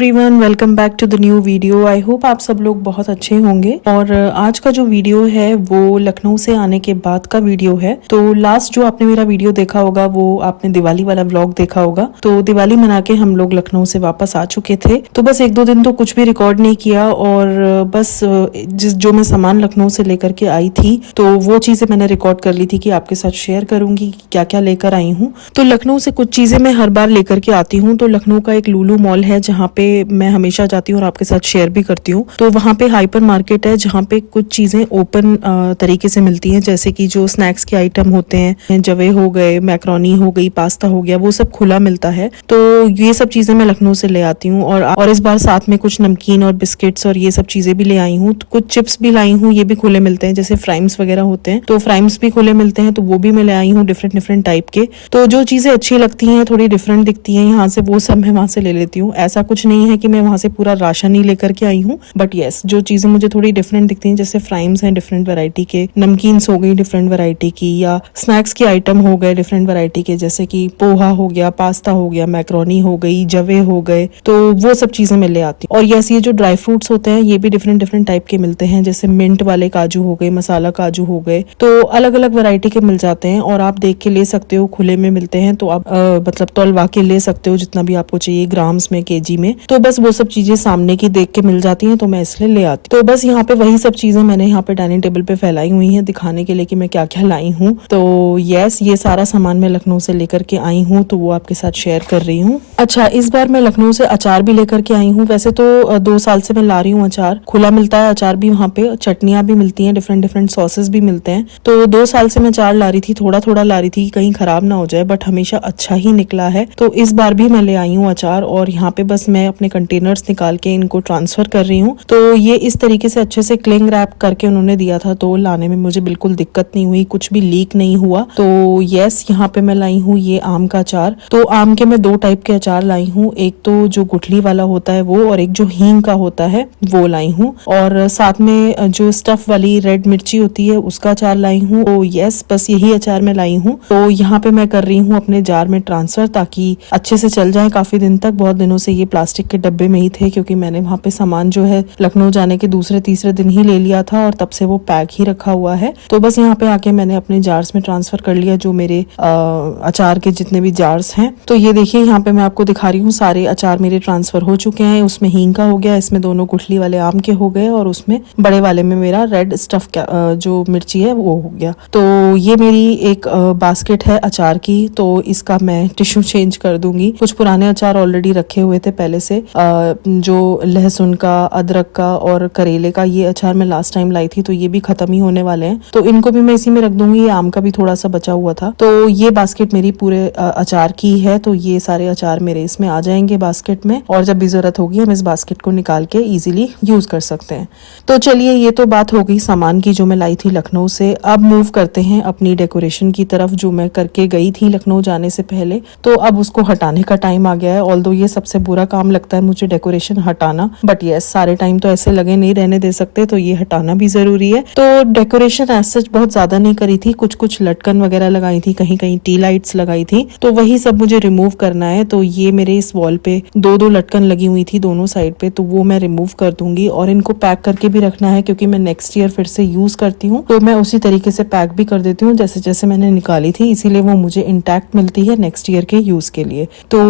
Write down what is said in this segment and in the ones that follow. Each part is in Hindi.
Everyone, welcome back to the new video. I hope आप सब लोग बहुत अच्छे होंगे। और आज का जो वीडियो है वो लखनऊ से आने के बाद का वीडियो है। तो लास्ट जो आपने मेरा वीडियो देखा होगा वो आपने दिवाली वाला व्लॉग देखा होगा। तो दिवाली मना के हम लोग लखनऊ से वापस आ चुके थे। तो बस एक दो दिन तो कुछ भी रिकॉर्ड नहीं किया और बस जो मैं सामान लखनऊ से लेकर के आई थी तो वो चीजें मैंने रिकॉर्ड कर ली थी कि आपके साथ शेयर करूंगी क्या क्या लेकर आई हूँ। तो लखनऊ से कुछ चीजें मैं हर बार लेकर के आती हूँ। तो लखनऊ का एक लुलु मॉल है जहाँ पे मैं हमेशा जाती हूँ और आपके साथ शेयर भी करती हूँ। तो वहाँ पे हाइपर मार्केट है जहाँ पे कुछ चीजें ओपन तरीके से मिलती हैं, जैसे कि जो स्नैक्स के आइटम होते हैं, जवे हो गए, मैक्रोनी हो गई, पास्ता हो गया, वो सब खुला मिलता है। तो ये सब चीजें मैं लखनऊ से ले आती हूँ। और इस बार साथ में कुछ नमकीन और बिस्किट्स और ये सब चीजें भी ले आई हूँ। तो कुछ चिप्स भी लाई हूँ, ये भी खुले मिलते हैं, जैसे फ्राइम्स वगैरह होते हैं तो फ्राइम्स भी खुले मिलते हैं, तो वो भी मैं ले आई हूँ डिफरेंट डिफरेंट टाइप के। तो जो चीजें अच्छी लगती हैं, थोड़ी डिफरेंट दिखती हैं यहाँ से, वो सब मैं वहां से ले लेती हूँ। ऐसा कुछ नहीं है कि मैं वहां से पूरा राशन ही लेकर के आई हूँ, बट यस जो चीजें मुझे थोड़ी डिफरेंट दिखती हैं, जैसे फ्राइम्स हैं डिफरेंट वैरायटी के, नमकीन्स हो गई डिफरेंट वैरायटी की, या स्नैक्स के आइटम हो गए डिफरेंट वैरायटी के, जैसे कि पोहा हो गया, पास्ता हो गया, मैक्रोनी हो गई, जवे हो गए, तो वो सब चीजें मैं ले आती हूँ। और यस ये जो ड्राई फ्रूट्स होते हैं ये भी डिफरेंट डिफरेंट टाइप के मिलते हैं, जैसे मिंट वाले काजू हो गए, मसाला काजू हो गए, तो अलग अलग वैरायटी के मिल जाते हैं। और आप देख के ले सकते हो, खुले में मिलते हैं तो आप मतलब तौलवा के ले सकते हो जितना भी आपको चाहिए, ग्राम्स में, केजी में। तो बस वो सब चीजें सामने की देख के मिल जाती हैं तो मैं इसलिए ले आती हूँ। तो बस यहाँ पे वही सब चीजें मैंने यहाँ पे डाइनिंग टेबल पे फैलाई हुई हैं दिखाने के लिए कि मैं क्या क्या लाई हूँ। तो यस ये सारा सामान मैं लखनऊ से लेकर के आई हूँ, तो वो आपके साथ शेयर कर रही हूँ। अच्छा, इस बार मैं लखनऊ से अचार भी लेकर के आई हूँ। वैसे तो 2 साल से मैं ला रही हूँ अचार, खुला मिलता है अचार भी वहाँ पे, चटनियाँ भी मिलती हैं, डिफरेंट डिफरेंट सॉसेस भी मिलते हैं। तो 2 साल से मैं अचार ला रही थी, थोड़ा थोड़ा ला रही थी कहीं खराब ना हो जाए, बट हमेशा अच्छा ही निकला है। तो इस बार भी मैं ले आई हूँ अचार और यहाँ पे बस मैं अपने कंटेनर्स निकाल के इनको ट्रांसफर कर रही हूँ। तो ये इस तरीके से अच्छे से क्लिंग रैप करके उन्होंने दिया था, तो लाने में मुझे बिल्कुल दिक्कत नहीं हुई, कुछ भी लीक नहीं हुआ। तो यस यहाँ पे मैं लाई हूँ ये आम का अचार। तो आम के मैं 2 टाइप के अचार लाई हूँ, एक तो जो गुठली वाला होता है वो, और एक जो हींग का होता है वो लाई हूँ। और साथ में जो स्टफ वाली रेड मिर्ची होती है उसका अचार लाई हूँ। तो यस बस यही अचार मैं लाई हूँ। तो यहाँ पे मैं कर रही हूँ अपने जार में ट्रांसफर ताकि अच्छे से चल जाए काफी दिन तक। बहुत दिनों से ये प्लास्टिक के डब्बे में ही थे क्योंकि मैंने वहाँ पे सामान जो है लखनऊ जाने के दूसरे तीसरे दिन ही ले लिया था और तब से वो पैक ही रखा हुआ है। तो बस यहाँ पे आके मैंने अपने जार्स में ट्रांसफर कर लिया, जो मेरे अचार के जितने भी जार्स हैं। तो ये देखिए यहाँ पे मैं आपको दिखा रही हूँ, सारे अचार मेरे ट्रांसफर हो चुके हैं। उसमें हींग का हो गया, इसमें दोनों गुठली वाले आम के हो गए, और उसमें बड़े वाले में मेरा रेड स्टफ जो मिर्ची है वो हो गया। तो ये मेरी एक बास्केट है अचार की, तो इसका मैं टिश्यू चेंज कर दूंगी। कुछ पुराने अचार ऑलरेडी रखे हुए थे पहले से, जो लहसुन का, अदरक का और करेले का, ये अचार मैं लास्ट टाइम लाई थी, तो ये भी खत्म ही होने वाले हैं, तो इनको भी मैं इसी में रख दूंगी। ये आम का भी थोड़ा सा बचा हुआ था। तो ये बास्केट मेरी पूरे अचार की है, तो ये सारे अचार मेरे इसमें आ जाएंगे बास्केट में, और जब भी जरूरत होगी हम इस बास्केट को निकाल के इजीली यूज कर सकते हैं। तो चलिए ये तो बात हो गई सामान की जो मैं लाई थी लखनऊ से। अब मूव करते हैं अपनी डेकोरेशन की तरफ, जो मैं करके गई थी लखनऊ जाने से पहले। तो अब उसको हटाने का टाइम आ गया है। ऑल्दो ये सबसे बुरा काम लगता है मुझे डेकोरेशन हटाना, बट यस सारे टाइम तो ऐसे लगे नहीं रहने दे सकते, तो ये हटाना भी जरूरी है। तो डेकोरेशन एज सच बहुत ज्यादा नहीं करी थी, कुछ कुछ लटकन वगैरह लगाई थी, कहीं कहीं टी लाइट्स लगाई थी, तो वही सब मुझे रिमूव करना है। तो ये मेरे इस वॉल पे 2-2 लटकन लगी हुई थी दोनों साइड पे, तो वो मैं रिमूव कर दूंगी। और इनको पैक करके भी रखना है क्योंकि मैं नेक्स्ट ईयर फिर से यूज करती हूँ, तो मैं उसी तरीके से पैक भी कर देती हूँ जैसे जैसे मैंने निकाली थी, इसीलिए वो मुझे इंटैक्ट मिलती है नेक्स्ट ईयर के यूज के लिए। तो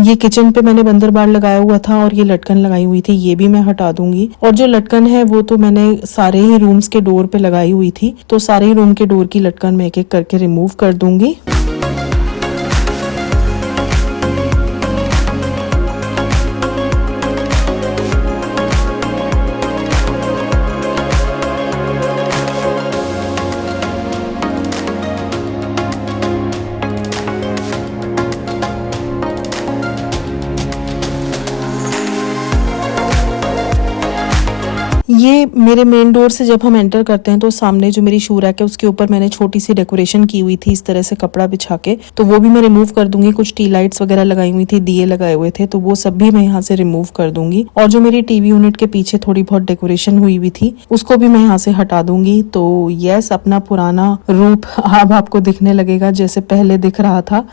ये किचन पे मैंने बंदर बार लगाया हुआ था और ये लटकन लगाई हुई थी, ये भी मैं हटा दूंगी। और जो लटकन है वो तो मैंने सारे ही रूम्स के डोर पे लगाई हुई थी, तो सारे ही रूम के डोर की लटकन मैं एक एक करके रिमूव कर दूंगी। ये मेरे मेन डोर से जब हम एंटर करते हैं तो सामने जो मेरी शू रैक है उसके ऊपर मैंने छोटी सी डेकोरेशन की हुई थी इस तरह से कपड़ा बिछा के, तो वो भी मैं रिमूव कर दूंगी। कुछ टी लाइट्स वगैरह लगाई हुई थी, दिए लगाए हुए थे, तो वो सब भी मैं यहाँ से रिमूव कर दूंगी। और जो मेरी टीवी यूनिट के पीछे थोड़ी बहुत डेकोरेशन हुई हुई थी उसको भी मैं यहाँ से हटा दूंगी। तो यस अपना पुराना रूप अब आपको दिखने लगेगा जैसे पहले दिख रहा था।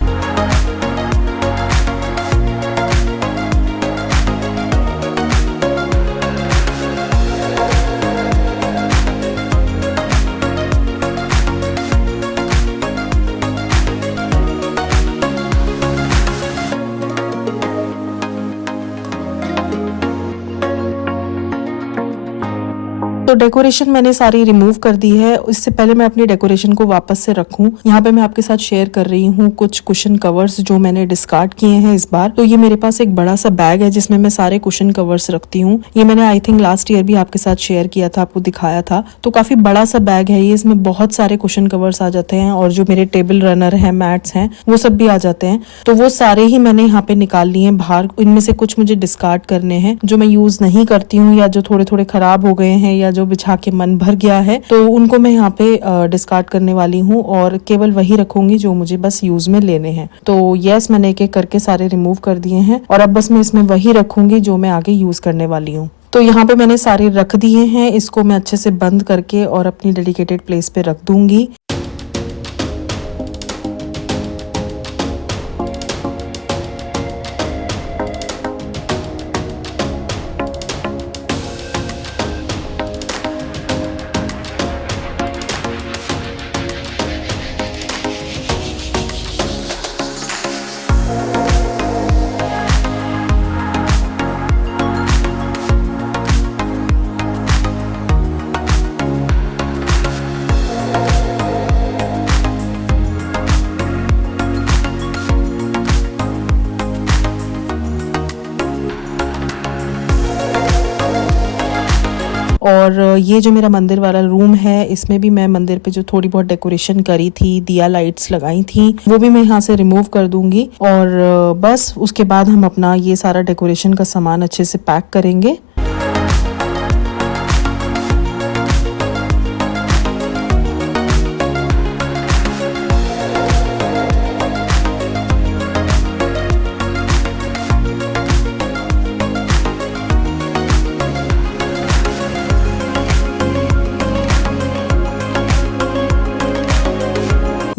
तो डेकोरेशन मैंने सारी रिमूव कर दी है। इससे पहले मैं अपनी डेकोरेशन को वापस से रखूं, यहाँ पे मैं आपके साथ शेयर कर रही हूँ कुछ कुशन कवर्स जो मैंने डिस्कार्ड किए हैं इस बार। तो ये मेरे पास एक बड़ा सा बैग है जिसमें मैं सारे कुशन कवर्स रखती हूँ। ये मैंने आई थिंक लास्ट ईयर भी आपके साथ शेयर किया था, आपको दिखाया था। तो काफी बड़ा सा बैग है ये, इसमें बहुत सारे कुशन कवर्स आ जाते हैं और जो मेरे टेबल रनर है, मैट्स हैं, वो सब भी आ जाते हैं। तो वो सारे ही मैंने यहाँ पे निकाल लिए हैं बाहर। इनमें से कुछ मुझे डिस्कार्ड करने हैं जो मैं यूज नहीं करती हूँ या जो थोड़े थोड़े खराब हो गए हैं या जो बिछा के मन भर गया है, तो उनको मैं यहाँ पे डिस्कार्ड करने वाली हूँ और केवल वही रखूंगी जो मुझे बस यूज में लेने हैं। तो यस, मैंने एक एक करके सारे रिमूव कर दिए हैं और अब बस मैं इसमें वही रखूंगी जो मैं आगे यूज करने वाली हूँ। तो यहाँ पे मैंने सारे रख दिए हैं, इसको मैं अच्छे से बंद करके और अपनी डेडिकेटेड प्लेस पे रख दूंगी। और ये जो मेरा मंदिर वाला रूम है, इसमें भी मैं मंदिर पे जो थोड़ी बहुत डेकोरेशन करी थी, दिया लाइट्स लगाई थी, वो भी मैं यहाँ से रिमूव कर दूंगी। और बस उसके बाद हम अपना ये सारा डेकोरेशन का सामान अच्छे से पैक करेंगे।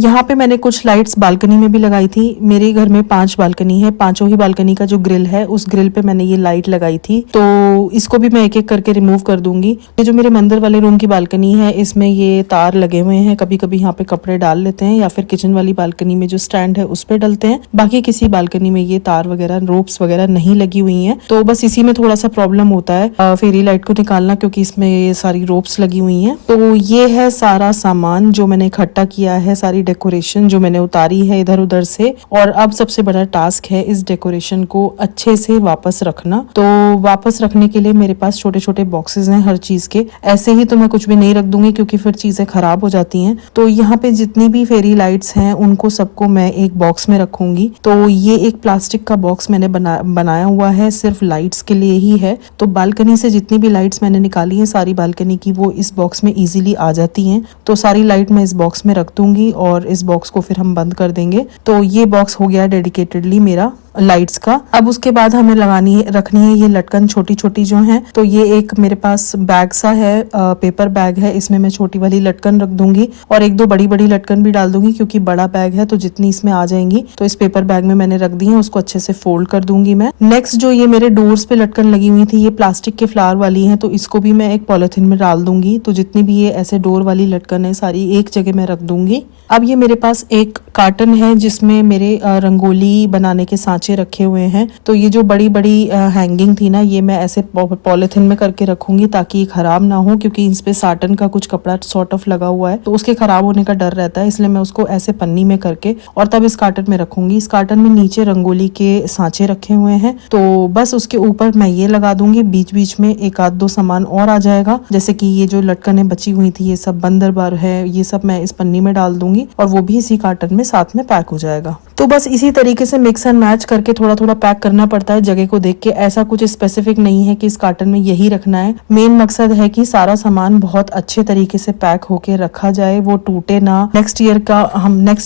यहाँ पे मैंने कुछ लाइट्स बालकनी में भी लगाई थी। मेरे घर में 5 बालकनी है, पांचों ही बालकनी का जो ग्रिल है उस ग्रिल पे मैंने ये लाइट लगाई थी। तो इसको भी मैं एक एक करके रिमूव कर दूंगी। ये जो मेरे मंदिर वाले रूम की बालकनी है, इसमें ये तार लगे हुए हैं, कभी कभी यहाँ पे कपड़े डाल लेते हैं या फिर किचन वाली बालकनी में जो स्टैंड है उस पे डलते हैं। बाकी किसी बालकनी में ये तार वगैरह, रोप्स वगैरह नहीं लगी हुई है। तो बस इसी में थोड़ा सा प्रॉब्लम होता है फेरी लाइट को निकालना, क्योंकि इसमें ये सारी रोप्स लगी हुई है। तो ये है सारा सामान जो मैंने इकट्ठा किया है, सारी डेकोरेशन जो मैंने उतारी है इधर उधर से। और अब सबसे बड़ा टास्क है इस डेकोरेशन को अच्छे से वापस रखना। तो वापस रखने के लिए मेरे पास छोटे छोटे बॉक्सेस हैं हर चीज के। ऐसे ही तो मैं कुछ भी नहीं रख दूंगी क्योंकि फिर चीजें खराब हो जाती हैं। तो यहाँ पे जितनी भी फेरी लाइट्स हैं उनको सबको मैं एक बॉक्स में रखूंगी। तो ये एक प्लास्टिक का बॉक्स मैंने बनाया हुआ है, सिर्फ लाइट्स के लिए ही है। तो बालकनी से जितनी भी लाइट्स मैंने निकाली है सारी बालकनी की, वो इस बॉक्स में इजीली आ जाती हैं। तो सारी लाइट मैं इस बॉक्स में रख दूंगी और इस बॉक्स को फिर हम बंद कर देंगे। तो ये बॉक्स हो गया डेडिकेटेडली मेरा लाइट्स का। अब उसके बाद हमें रखनी है ये लटकन छोटी छोटी जो हैं। तो ये एक मेरे पास बैग सा है, पेपर बैग है, इसमें मैं छोटी वाली लटकन रख दूंगी और एक दो बड़ी बड़ी लटकन भी डाल दूंगी क्योंकि बड़ा बैग है तो जितनी इसमें आ जाएंगी। तो इस पेपर बैग में मैंने रख दी है, उसको अच्छे से फोल्ड कर दूंगी मैं। नेक्स्ट जो ये मेरे डोर्स पे लटकन लगी हुई थी, ये प्लास्टिक के फ्लावर वाली है, तो इसको भी मैं एक पॉलिथीन में डाल दूंगी। तो जितनी भी ये ऐसे डोर वाली लटकन है सारी एक जगह मैं रख दूंगी। अब ये मेरे पास एक कार्टन है जिसमें मेरे रंगोली बनाने के सांचे रखे हुए हैं। तो ये जो बड़ी बड़ी हैंगिंग थी ना, ये मैं ऐसे पॉलिथीन में करके रखूंगी ताकि ये खराब ना हो, क्योंकि इस पे साटन का कुछ कपड़ा सॉर्ट ऑफ लगा हुआ है तो उसके खराब होने का डर रहता है। इसलिए मैं उसको ऐसे पन्नी में करके और तब इस कार्टन में रखूंगी। इस कार्टन में नीचे रंगोली के सांचे रखे हुए हैं, तो बस उसके ऊपर मैं ये लगा दूंगी। बीच बीच में एक आध दो सामान और आ जाएगा, जैसे कि ये जो लटकनें बची हुई थी, ये सब बंदरबार है, ये सब मैं इस पन्नी में डाल दूंगी और वो भी इसी कार्टन में साथ में पैक हो जाएगा। तो बस इसी तरीके से मिक्स एंड मैच करके थोड़ा थोड़ा पैक करना पड़ता है जगह को देख के। ऐसा कुछ स्पेसिफिक नहीं है कि इस कार्टन में यही रखना है। मेन मकसद है कि सारा सामान बहुत अच्छे तरीके से पैक होके रखा जाए, वो टूटे ना। नेक्स्ट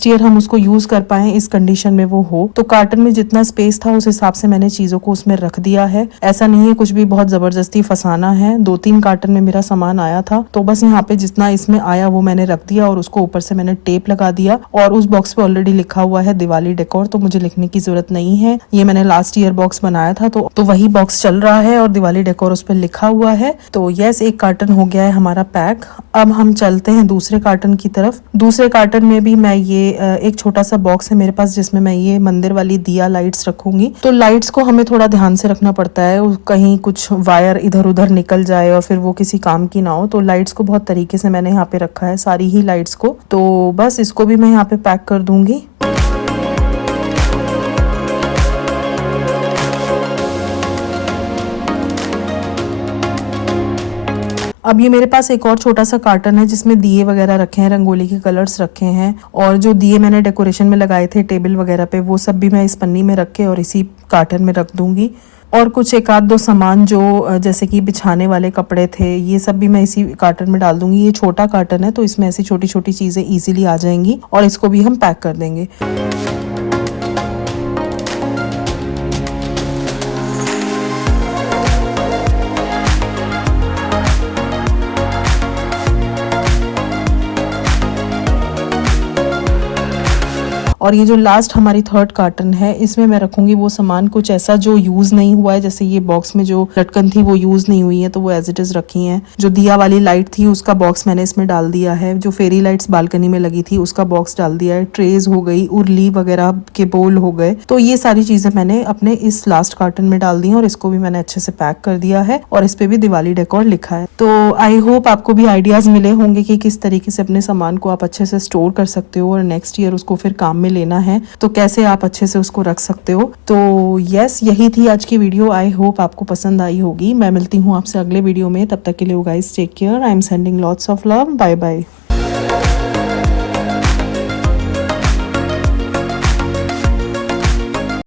ईयर हम उसको यूज कर पाए इस कंडीशन में वो हो। तो कार्टन में जितना स्पेस था उस हिसाब से मैंने चीजों को उसमें रख दिया है। ऐसा नहीं है कुछ भी बहुत जबरदस्ती फंसाना है। 2-3 कार्टन में मेरा सामान आया था, तो बस यहाँ पे जितना इसमें आया वो मैंने रख दिया और उसको ऊपर से मैंने टेप लगा दिया। और उस बॉक्स पे ऑलरेडी लिखा हुआ है दिवाली डेकोर, तो मुझे लिखने की जरूरत नहीं नहीं है, ये मैंने लास्ट ईयर बॉक्स बनाया था तो वही बॉक्स चल रहा है और दिवाली डेकोर उस पर लिखा हुआ है। तो यस, एक कार्टन हो गया है हमारा पैक। अब हम चलते हैं दूसरे कार्टन की तरफ। दूसरे कार्टन में भी मैं ये एक छोटा सा बॉक्स है मेरे पास जिसमें मैं ये मंदिर वाली दिया लाइट्स रखूंगी। तो लाइट्स को हमें थोड़ा ध्यान से रखना पड़ता है, कहीं कुछ वायर इधर उधर निकल जाए और फिर वो किसी काम की ना हो। तो लाइट्स को बहुत तरीके से मैंने यहाँ पे रखा है, सारी ही लाइट्स को। तो बस इसको भी मैं यहाँ पे पैक कर दूंगी। अब ये मेरे पास एक और छोटा सा कार्टन है जिसमें दिए वगैरह रखे हैं, रंगोली के कलर्स रखे हैं, और जो दिए मैंने डेकोरेशन में लगाए थे टेबल वगैरह पे, वो सब भी मैं इस पन्नी में रख के और इसी कार्टन में रख दूंगी। और कुछ एक आध दो सामान जो जैसे कि बिछाने वाले कपड़े थे, ये सब भी मैं इसी कार्टन में डाल दूंगी। ये छोटा कार्टन है तो इसमें ऐसी छोटी छोटी चीजें इजीली आ जाएंगी और इसको भी हम पैक कर देंगे। और ये जो लास्ट हमारी थर्ड कार्टन है, इसमें मैं रखूंगी वो सामान कुछ ऐसा जो यूज नहीं हुआ है। जैसे ये बॉक्स में जो लटकन थी वो यूज नहीं हुई है तो वो एज इट इज रखी हैं। जो दिया वाली लाइट थी उसका बॉक्स मैंने इसमें डाल दिया है। जो फेरी लाइट्स बालकनी में लगी थी उसका बॉक्स डाल दिया है। ट्रेज हो गई, उर्ली वगैरह के बोल हो गए, तो ये सारी चीजें मैंने अपने इस लास्ट कार्टन में डाल दी और इसको भी मैंने अच्छे से पैक कर दिया है और इस पे भी दिवाली डेकोर लिखा है। तो आई होप आपको भी आइडियाज मिले होंगे कि किस तरीके से अपने सामान को आप अच्छे से स्टोर कर सकते हो और नेक्स्ट ईयर उसको फिर काम में लेना है तो कैसे आप अच्छे से उसको रख सकते हो। तो यस, यही थी आज की वीडियो। आई होप आपको पसंद आई होगी। मैं मिलती हूँ आपसे अगले वीडियो में, तब तक के लिए guys take care. I am sending lots of love. Bye bye.